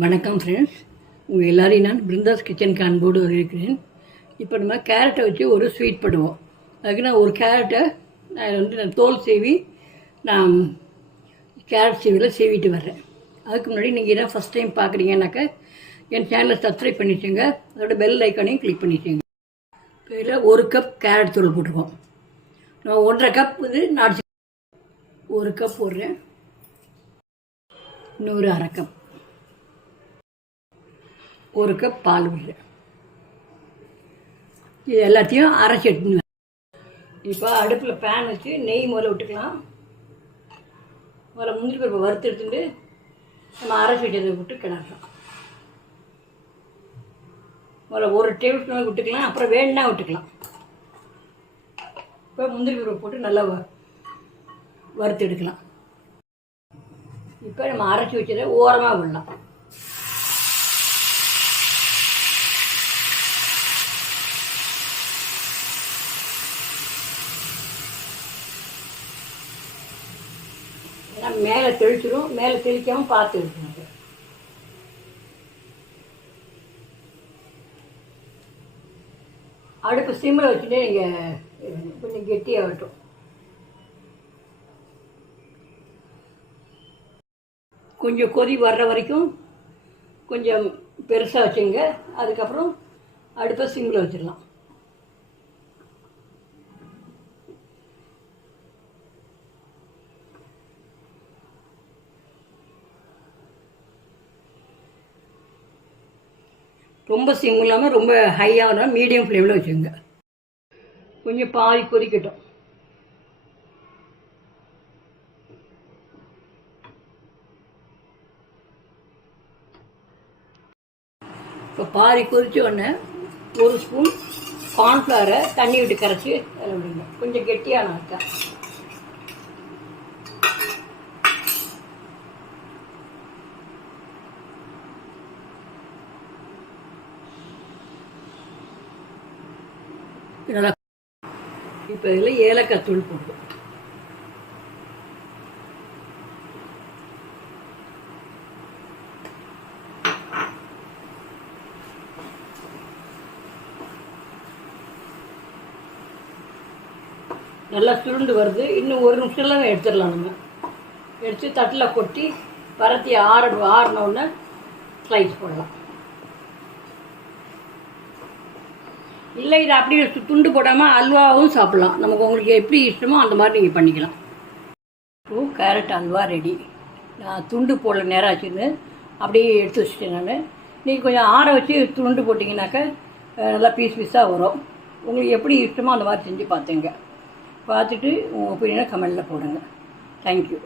வணக்கம் ஃப்ரெண்ட்ஸ், உங்கள் எல்லோரையும் நான் பிருந்தாஸ் கிச்சனுக்கு அன்போடு இருக்கிறேன். இப்போ நம்ம கேரட்டை வச்சு ஒரு ஸ்வீட் பண்ணுவோம். அதுக்கு நான் ஒரு கேரட்டை நான் தோல் சீவி நான் கேரட் சீவியில் சீவிட்டு வர்றேன். அதுக்கு முன்னாடி நீங்கள் என்ன ஃபஸ்ட் டைம் பார்க்குறீங்கன்னாக்கா என் சேனலை சப்ஸ்கிரைப் பண்ணிச்சுங்க, அதோட பெல் ஐக்கானையும் கிளிக் பண்ணிச்சுங்க. இப்போ இதில் ஒரு கப் கேரட் தூள் போட்டுருவோம். நான் 1.5 கப் நாட்டு ஒரு கப் போடுறேன். இன்னொரு அரை கப், ஒரு கப் பால் விடுறேன். இது எல்லாத்தையும் அரைச்சி எடுத்துன்னு இப்போ அடுப்பில் பேன் வச்சு நெய் முதல்ல விட்டுக்கலாம். முதல்ல முந்திரி பருப்பை வறுத்து எடுத்துட்டு நம்ம அரைச்சி வச்சதை விட்டு கிளறலாம். முதல்ல ஒரு டேபிள் ஸ்பூன் விட்டுக்கலாம், அப்புறம் வேணுன்னா விட்டுக்கலாம். இப்போ முந்திரி பருப்பை போட்டு நல்லா வறுத்து எடுக்கலாம். இப்போ நம்ம அரைச்சி வச்சதை ஓரமாக விடலாம். ஏன்னா மேலே தெளிச்சிடும், மேலே தெளிக்காமல் பார்த்து இருக்கணும். அடுப்பு சிம்மில் வச்சுட்டு நீங்கள் கொஞ்சம் கெட்டியாகட்டும். கொஞ்சம் கொதி வர்ற வரைக்கும் கொஞ்சம் பெருசாக வச்சுங்க. அதுக்கப்புறம் அடுப்பை சிம்மில் வச்சிடலாம். ரொம்ப சிம் இல்லாமல் ரொம்ப ஹையாக மீடியம் ஃப்ளேமில் வச்சுங்க. கொஞ்சம் பாதி கொதிக்கட்டும். இப்போ பாதி கொதிச்ச உடனே ஒரு ஸ்பூன் கார்ன்ஃப்ளவரை தண்ணி விட்டு கரைச்சி அதில் விடுங்க. கொஞ்சம் கெட்டியான இருக்கா. நல்லா இப்போ இதில் ஏலக்காய் தூள் போடுவோம். நல்லா சுருண்டு வருது. இன்னும் ஒரு நிமிஷம்லாம் எடுத்துடலாம். நம்ம எடுத்து தட்டில் கொட்டி பரத்தி ஆறினோடனே ஸ்லைஸ் போடலாம். இல்லை, இதை அப்படியே துண்டு போடாமல் அல்வாவும் சாப்பிட்லாம். நமக்கு உங்களுக்கு எப்படி இஷ்டமோ அந்த மாதிரி நீங்கள் பண்ணிக்கலாம். இப்போது கேரட் அல்வா ரெடி. நான் துண்டு போடல, நேரம் ஆச்சுன்னு அப்படியே எடுத்து வச்சுட்டேன். நான் நீங்கள் கொஞ்சம் ஆற வச்சு துண்டு போட்டிங்கனாக்கா நல்லா பீஸ் பீஸாக வரும். உங்களுக்கு எப்படி இஷ்டமோ அந்த மாதிரி செஞ்சு பார்த்துங்க. பார்த்துட்டு உங்கள் ஒப்பீனியனை கமெண்டில் போடுங்க. தேங்க்யூ.